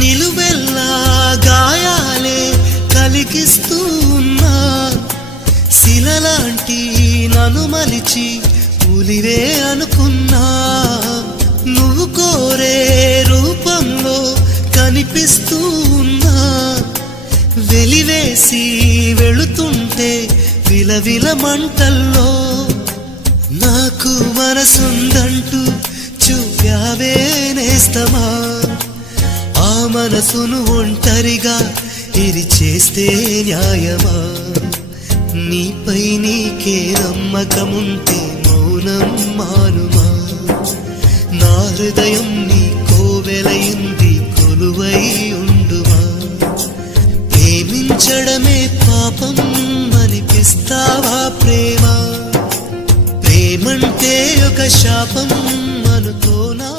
నిలువెల్లా గాయాలే కలిగిస్తూ ఉన్నా, శిలలాంటి నన్ను మలిచి పులివే అనుకున్నా. నువ్వు కోరే రూపంలో కనిపిస్తూ ఉన్నా, వెలివేసి వెళుతుంటే విలవిల మంటల్లో. నాకు మనసుందంటూ చూపావే నేస్తమా, ఆ మనసును ఒంటరిగా ఇది చేస్తే న్యాయమా? నీపై నీకే నమ్మకముంటే మౌనం మానుమా? నా హృదయం నీ కోవెలయింది, కొలువై ఉండుమా? ప్రేమించడమే పాపం అనిపిస్తావా ప్రేమ? ప్రేమంటే ఒక శాపం అనుకోనా?